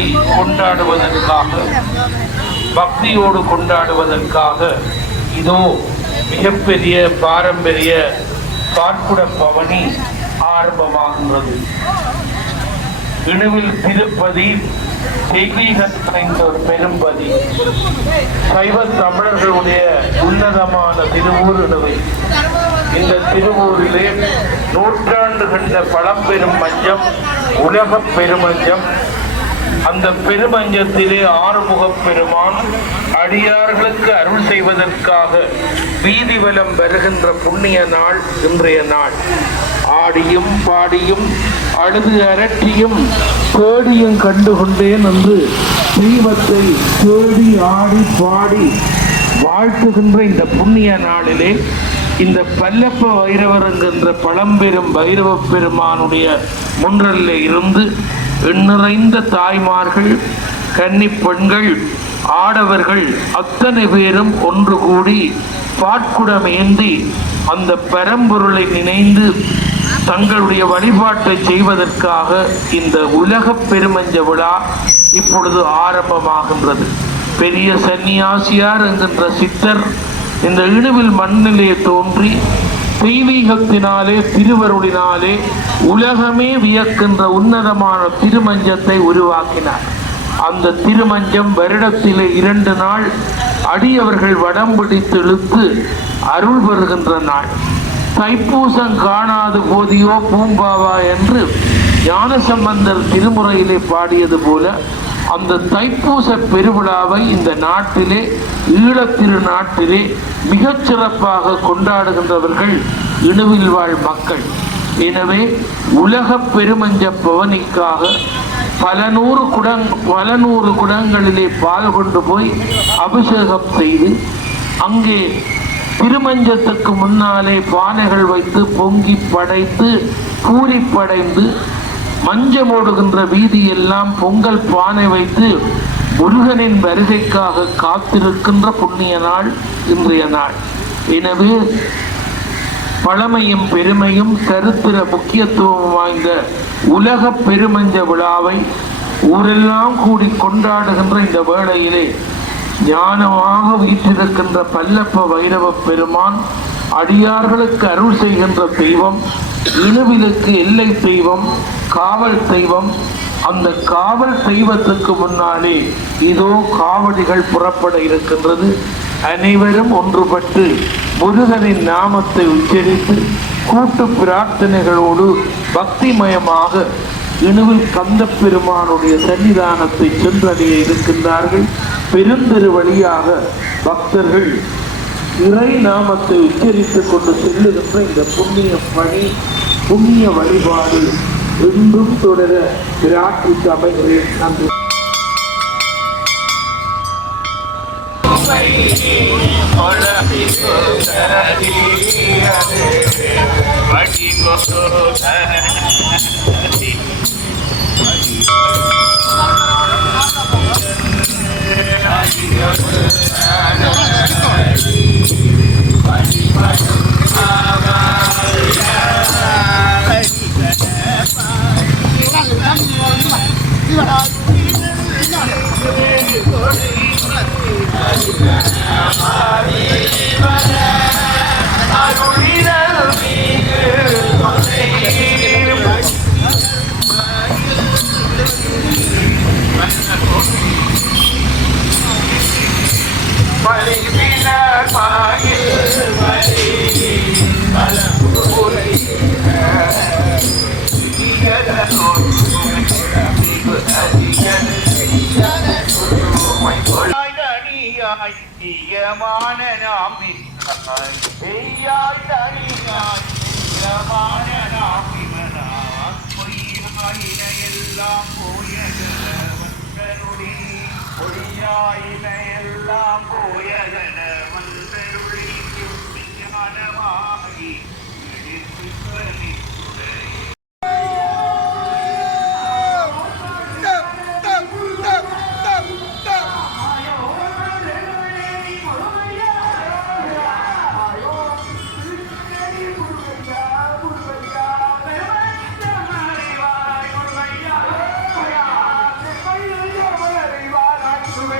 சொல்லி கொண்டாடுவதற்காக, பக்தியோடு கொண்டாடுவதற்காக இதோ மிகப்பெரிய பாரம்பரிய பாற்குட பவனி ஆரம்பமாகின்றது. இணுவில் திருப்பதி ஒரு பெரும்பதி சைவ தமிழர்களுடைய உன்னதமான திருவூர் இணுவை. இந்த திருவூரிலே நூற்றாண்டு கண்ட பழம்பெரும் மஞ்சம் உலக பெருமஞ்சம். அந்த பெருமஞ்சத்திலே ஆறுமுகப் பெருமான் அடியார்களுக்கு அருள் செய்வதற்காக வீதி வலம் வருகின்ற புண்ணிய நாள் இன்றைய நாள். ஆடியும் பாடியும் அழுது அரட்டியும் தேடியும் கண்டுகொண்டேன் என்று தெய்வத்தை தேடி ஆடி பாடி வாழ்த்துகின்ற இந்த புண்ணிய நாளிலே இந்த பல்லப்ப வைரவர் என்கின்ற பழம்பெரும் வைரவ பெருமானுடைய முன்றலில் இருந்து எண்ணிறைந்த தாய்மார்கள், கன்னி பெண்கள், ஆடவர்கள் அத்தனை பேரும் ஒன்று கூடி பாட்குடம் ஏந்தி அந்த பரம்பொருளை நினைந்து தங்களுடைய வழிபாட்டை செய்வதற்காக இந்த உலக பெருமஞ்ச விழா இப்பொழுது ஆரம்பமாகின்றது. பெரிய சன்னியாசியார் என்கின்ற சித்தர் இந்த இணுவில் மண்ணிலே தோன்றி தெய்வீகத்தினாலே திருவருளினாலே உலகமே வியக்கின்ற உன்னதமான திருமஞ்சத்தை உருவாக்கினார். அந்த திருமஞ்சம் வருடத்திலே 2 நாள் அடியவர்கள் வடம் பிடித்து இழுத்து அருள் பெறுகின்ற நாள். தைப்பூசம் காணாது போதியோ பூம்பாவா என்று ஞானசம்பந்தர் திருமுறையிலே பாடியது போல அந்த தைப்பூச பெருவிழாவை இந்த நாட்டிலே, ஈழத்திரு நாட்டிலே மிகச் சிறப்பாக கொண்டாடுகின்றவர்கள் இணுவில் வாழ் மக்கள். எனவே உலக பெருமஞ்ச பவனிக்காக பல நூறு குடங்களிலே பால் கொண்டு போய் அபிஷேகம் செய்து அங்கே திருமஞ்சத்துக்கு முன்னாலே பானைகள் வைத்து பொங்கி படைத்து பூரி படைந்து மஞ்சமோடுகின்ற வீதியெல்லாம் பொங்கல் பானை வைத்து முருகனின் வருகைக்காக காத்திருக்கின்ற புண்ணிய நாள் இன்றைய நாள். எனவே பழமையும் பெருமையும் சரித்திர முக்கியத்துவம் வாய்ந்த உலக பெருமஞ்ச விழாவை ஊரெல்லாம் கூடி கொண்டாடுகின்ற இந்த வேளையிலே ஞானமாக வீற்றிருக்கின்ற பல்லப்ப வைரவ பெருமான் அடியார்களுக்கு அருள் செய்கின்ற தெய்வம், இணுவிலுக்கு எல்லை தெய்வம், காவல் தெய்வம். அந்த காவல் தெய்வத்துக்கு முன்னாலே இதோ காவடிகள் புறப்பட இருக்கின்றது. அனைவரும் ஒன்றுபட்டு முருகனின் நாமத்தை உச்சரித்து கூட்டு பிரார்த்தனைகளோடு பக்திமயமாக இணுவில் கந்த பெருமானுடைய சன்னிதானத்தை சென்றடைய இருக்கின்றார்கள். பெருந்திரு வழியாக பக்தர்கள் இறை நாமத்தை உச்சரித்துக் கொண்டு செல்லுகின்ற இந்த புண்ணிய பணி, புண்ணிய வழிபாடு என்றும் தொடர பிரார்த்தித்து அமைகிறேன். நன்றி.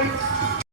பாய்.